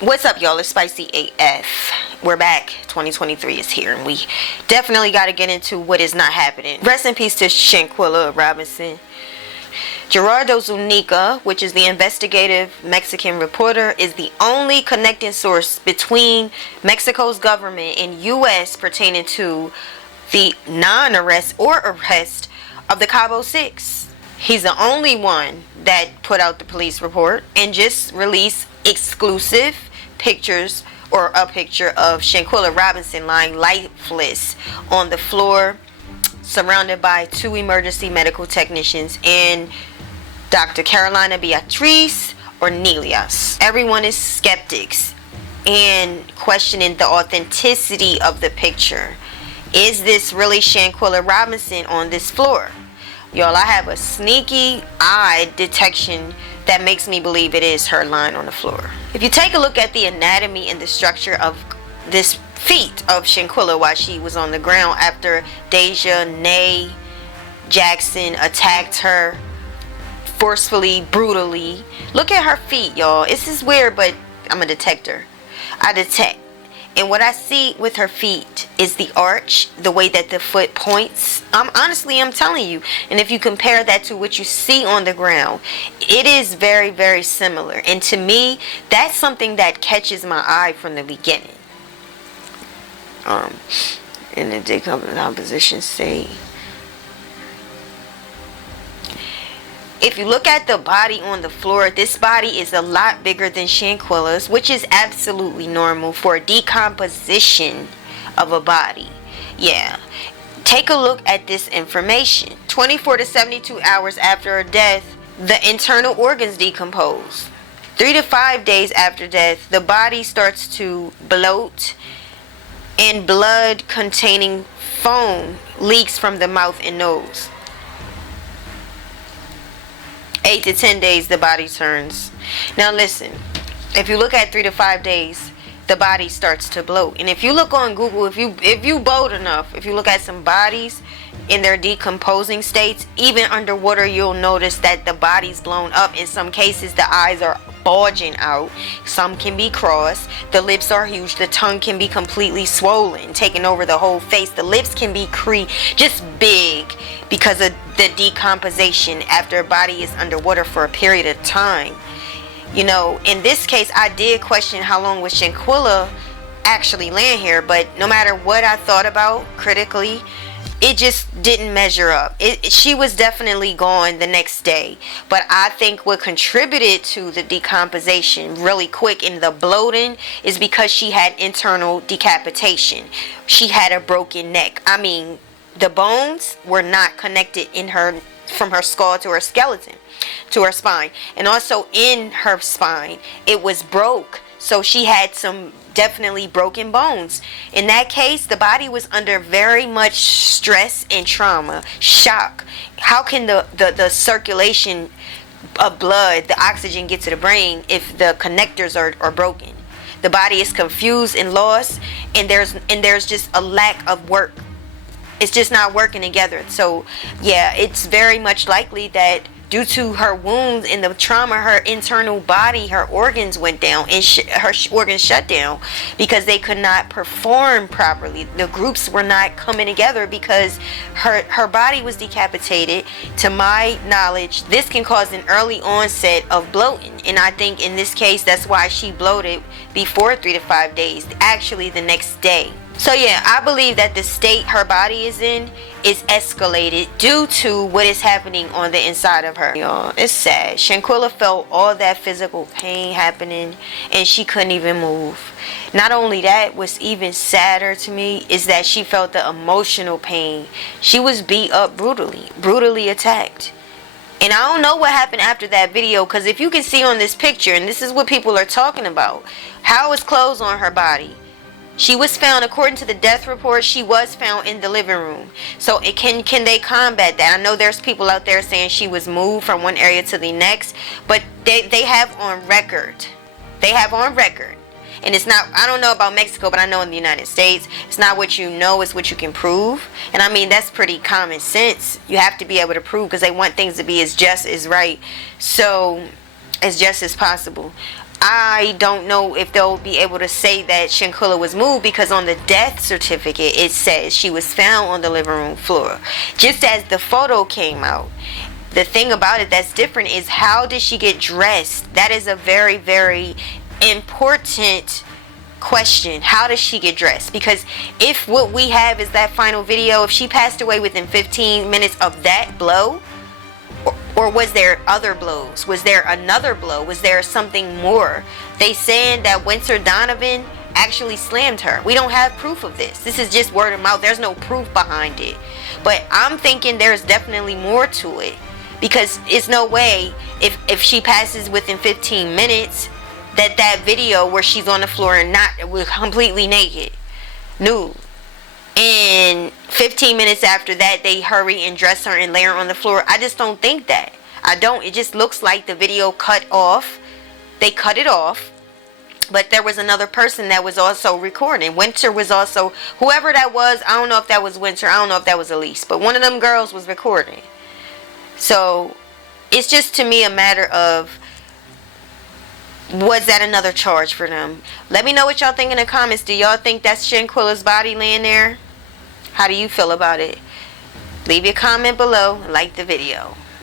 What's up, y'all? It's Spicy AF. We're back. 2023 is here, and we definitely got to get into what is not happening. Rest in peace to Shanquella Robinson. Gerardo Zuniga, which is the investigative Mexican reporter, is the only connecting source between Mexico's government and U.S. pertaining to the non-arrest or arrest of the Cabo Six. He's the only one that put out the police report and just released exclusive pictures, or a picture of Shanquella Robinson lying lifeless on the floor, surrounded by two emergency medical technicians and Dr. Carolina Beatriz Ornelas. Everyone is skeptics and questioning the authenticity of the picture. Is this really Shanquella Robinson on this floor? Y'all, I have a sneaky eye detection that makes me believe it is her lying on the floor. If you take a look at the anatomy and the structure of this feet of Shanquella while she was on the ground after Deja Nay Jackson attacked her forcefully, brutally. Look at her feet, y'all. This is weird, but I'm a detector. I detect. And what I see with her feet is the arch, the way that the foot points. I'm telling you. And if you compare that to what you see on the ground, it is very, very similar. And to me, that's something that catches my eye from the beginning. In the decomposition state. If you look at the body on the floor, this body is a lot bigger than Shanquella's, which is absolutely normal for decomposition of a body. Yeah. Take a look at this information. 24 to 72 hours after her death, the internal organs decompose. 3 to 5 days after death, the body starts to bloat and blood containing foam leaks from the mouth and nose. 8 to 10 days, the body turns. Now listen, if you look at 3 to 5 days, the body starts to bloat. And if you look on Google, if you bold enough, if you look at some bodies in their decomposing states, even underwater, you'll notice that the body's blown up. In some cases, the eyes are bulging out. Some can be crossed. The lips are huge. The tongue can be completely swollen, taking over the whole face. The lips can be just big because of the decomposition after a body is underwater for a period of time. You know, in this case, I did question how long was Shanquella actually laying here, but no matter what I thought about critically, it just didn't measure up. She was definitely gone the next day. But I think what contributed to the decomposition really quick in the bloating is because she had internal decapitation. She had a broken neck. I mean, the bones were not connected in her, from her skull to her skeleton, to her spine. And also in her spine, it was broke. So she had some definitely broken bones. In that case, the body was under very much stress and trauma, shock. How can the circulation of blood, the oxygen, get to the brain if the connectors are broken? The body is confused and lost, and there's just a lack of work. It's just not working together. So yeah, it's very much likely that due to her wounds and the trauma, her internal body, her organs went down, and her organs shut down because they could not perform properly. The groups were not coming together because her body was decapitated. To my knowledge, this can cause an early onset of bloating, and I think in this case that's why she bloated before 3 to 5 days, actually the next day. So yeah, I believe that the state her body is in is escalated due to what is happening on the inside of her. Y'all, it's sad. Shanquella felt all that physical pain happening and she couldn't even move. Not only that, what's even sadder to me is that she felt the emotional pain. She was beat up brutally attacked. And I don't know what happened after that video, because if you can see on this picture, and this is what people are talking about, how is clothes on her body? She was found, according to the death report, she was found in the living room. So can they combat that? I know there's people out there saying she was moved from one area to the next, but they have on record. They have on record. And it's not, I don't know about Mexico, but I know in the United States, it's not what you know, it's what you can prove. And I mean, that's pretty common sense. You have to be able to prove, because they want things to be as just as right. So as just as possible. I don't know if they'll be able to say that Shanquella was moved, because on the death certificate it says she was found on the living room floor. Just as the photo came out, the thing about it that's different is, how did she get dressed? That is a very, very important question. How does she get dressed? Because if what we have is that final video, if she passed away within 15 minutes of that blow, or was there other blows? Was there another blow? Was there something more? They saying that Winter Donovan actually slammed her. We don't have proof of this. This is just word of mouth. There's no proof behind it. But I'm thinking there's definitely more to it, because it's no way if she passes within 15 minutes that video where she's on the floor and not completely naked, nude, and 15 minutes after that they hurry and dress her and lay her on the floor. I just don't think that. I don't. It just looks like the video cut off. They cut it off, but there was another person that was also recording. Winter was also, whoever that was, I don't know if that was Winter, I don't know if that was Elise, but one of them girls was recording. So it's just, to me, a matter of, was that another charge for them? Let me know what y'all think in the comments. Do y'all think that's Shanquella's body laying there? How do you feel about it? Leave your comment below and like the video.